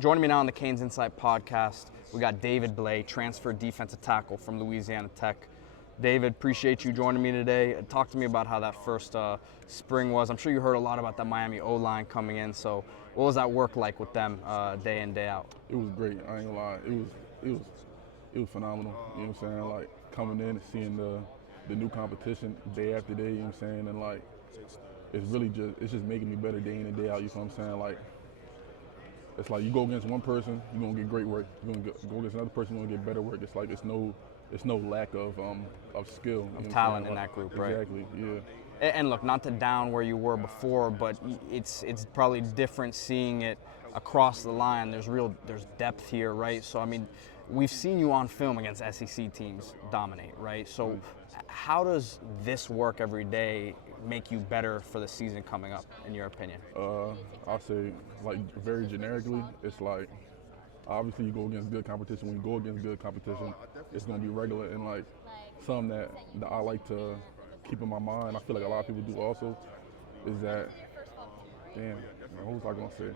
Joining me now on the CanesInSight podcast, we got David Blay, transfer defensive tackle from Louisiana Tech. David, appreciate you joining me today. Talk to me about how that first spring was. I'm sure you heard a lot about that Miami O-line coming in, so what was that work like with them day in, day out? It was great, I ain't gonna lie. It was phenomenal, you know what I'm saying? Like coming in and seeing the new competition day after day, you know what I'm saying? And like, it's just making me better day in and day out, you know what I'm saying? Like, it's like you go against one person, you're gonna get great work. You're gonna go against another person, you're gonna get better work. It's like it's no lack of skill. Of talent in that group, right? Exactly, yeah. And look, not to down where you were before, but it's probably different seeing it across the line. There's depth here, right? So I mean, we've seen you on film against SEC teams dominate, right? So how does this work every day make you better for the season coming up, in your opinion? I'll say, like, very generically, it's like, obviously you go against good competition. When you go against good competition, it's going to be regular. And like something that I like to keep in my mind, I feel like a lot of people do also, is that, damn, what was I going to say?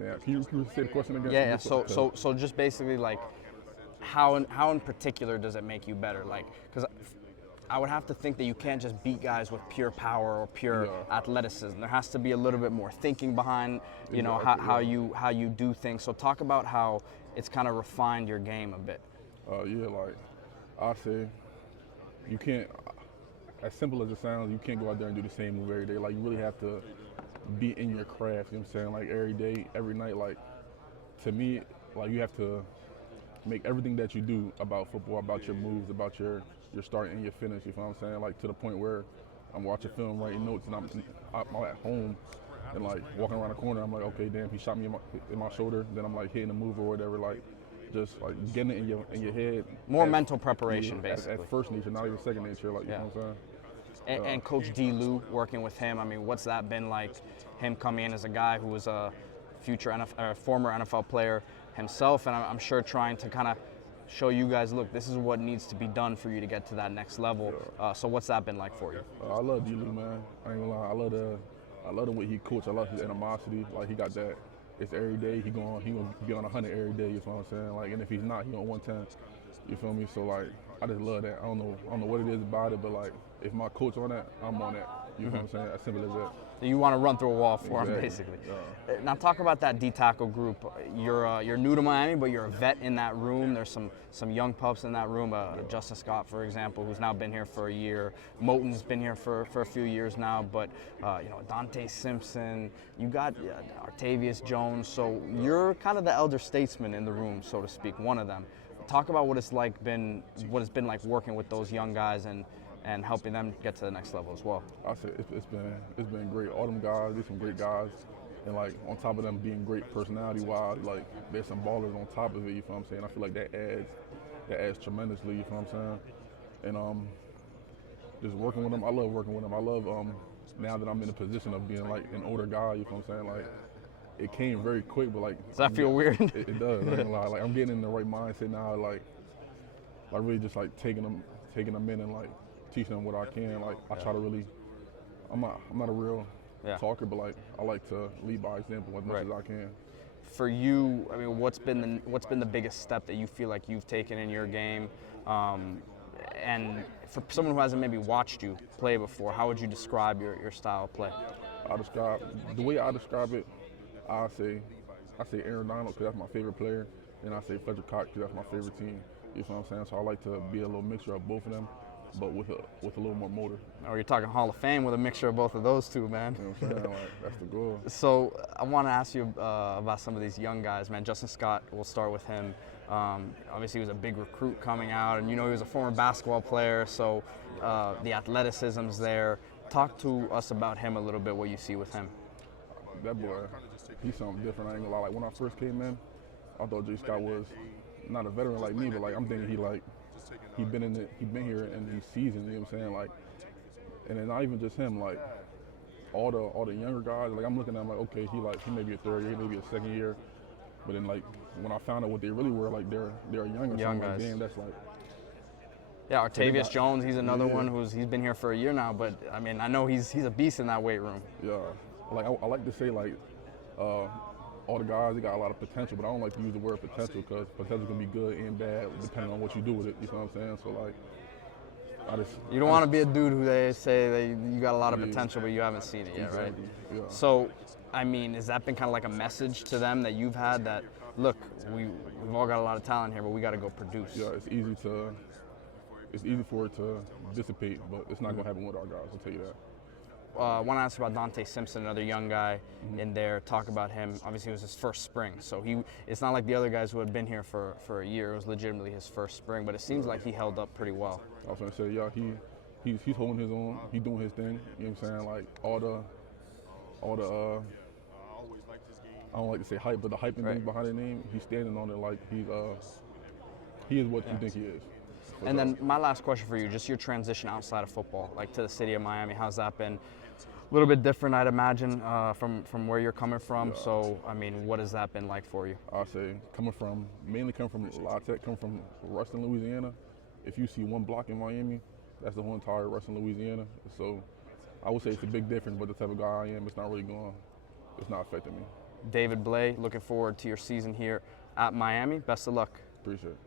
Yeah, can you say the question again? Yeah. So just basically like, how in particular does it make you better? Like, because I would have to think that you can't just beat guys with pure power or pure athleticism. There has to be a little bit more thinking behind, you know, how you do things. So talk about how it's kind of refined your game a bit. Like I say, you can't, as simple as it sounds, you can't go out there and do the same move every day. Like, you really have to be in your craft, you know what I'm saying? Like, every day, every night. Like, to me, like, you have to make everything that you do about football, about your moves, about your start and your finish, you know what I'm saying? Like, to the point where I'm watching film, writing notes, and I'm at home and like walking around the corner, I'm like, okay, damn, he shot me in my shoulder. Then I'm like hitting a move or whatever, like just like getting it in your head. More mental preparation, basically. At first nature, not even second nature, like, you know what I'm saying? And Coach D. Lou, working with him, I mean, what's that been like, him coming in as a guy who was a former NFL player himself, and I'm sure trying to kind of show you guys, look, this is what needs to be done for you to get to that next level. So what's that been like for you? I love D. Lou, man. I ain't gonna lie. I love the way he coached. I love his animosity. Like, he got that. It's every day. He gonna be on 100 every day. You know what I'm saying? Like, and if he's not, he on 110. You feel me? So like, I just love that. I don't know what it is about it, but like, if my coach on that, I'm on that. You know what I'm saying? As simple as that. You want to run through a wall for him, basically. Now talk about that D tackle group. You're new to Miami, but you're a vet in that room. There's some young pups in that room. Justin Scott, for example, who's now been here for a year. Moten's been here for a few years now. But you know, Dante Simpson. You got Octavius Jones. So you're kind of the elder statesman in the room, so to speak. One of them. Talk about what it's been like working with those young guys and helping them get to the next level as well. I say it's been great. All them guys, they're some great guys, and like on top of them being great personality-wise, like there's some ballers on top of it. You know what I'm saying? I feel like that adds tremendously. You know what I'm saying? And just working with them, I love working with them. I love now that I'm in a position of being like an older guy. You know what I'm saying? Like, it came very quick, but like. Does that feel weird? It does. I ain't gonna lie. Like, I'm getting in the right mindset now. Like really just like taking them in and like teaching them what I can. Like, I try to really. I'm not a real talker, but like, I like to lead by example as much as I can. For you, I mean, what's been the biggest step that you feel like you've taken in your game? And for someone who hasn't maybe watched you play before, how would you describe your style of play? The way I describe it, I say Aaron Donald, because that's my favorite player, and I say Fletcher Cox, because that's my favorite team. You know what I'm saying? So I like to be a little mixture of both of them, but with a little more motor. Oh, you're talking Hall of Fame with a mixture of both of those two, man. You know what I'm saying? Like, that's the goal. So I want to ask you about some of these young guys, man. Justin Scott, we'll start with him. Obviously, he was a big recruit coming out, and you know he was a former basketball player, so the athleticism's there. Talk to us about him a little bit, what you see with him. That boy, he's something different. I ain't gonna lie. Like, when I first came in, I thought J. Scott was not a veteran like me, but like, I'm thinking he been here and he's seasoned. You know what I'm saying? Like, and then not even just him. Like, all the younger guys. Like, I'm looking at him like, okay, he may be a third year, he may be a second year, but then like when I found out what they really were, like they're younger. Young guys. Like, damn, that's like. Yeah, Octavius Jones, he's another one he's been here for a year now, but I mean, I know he's a beast in that weight room. Yeah, like I like to say like all the guys, they got a lot of potential, but I don't like to use the word potential because potential can be good and bad depending on what you do with it. You know what I'm saying? So like, you don't want to be a dude who they say you got a lot of potential, but you haven't seen it yet, right? Yeah. So, I mean, has that been kind of like a message to them that you've had that, look, we've all got a lot of talent here, but we got to go produce? Yeah, it's easy for it to dissipate, but it's not gonna happen with our guys. I'll tell you that. I want to ask about Dante Simpson, another young guy in there. Talk about him. Obviously, it was his first spring, so it's not like the other guys who had been here for a year. It was legitimately his first spring, but it seems like he held up pretty well. I was gonna say, yeah, he's holding his own. He's doing his thing. You know what I'm saying? Like all the I don't like to say hype, but the hype and things behind the name, he's standing on it like he is what you think he is. And then my last question for you, just your transition outside of football, like to the city of Miami. How's that been? A little bit different, I'd imagine, from where you're coming from. Yeah. So, I mean, what has that been like for you? I'll say mainly coming from La Tech, coming from Ruston, Louisiana. If you see one block in Miami, that's the whole entire Ruston, Louisiana. So I would say it's a big difference, but the type of guy I am, it's not affecting me. David Blay, looking forward to your season here at Miami. Best of luck. Appreciate it.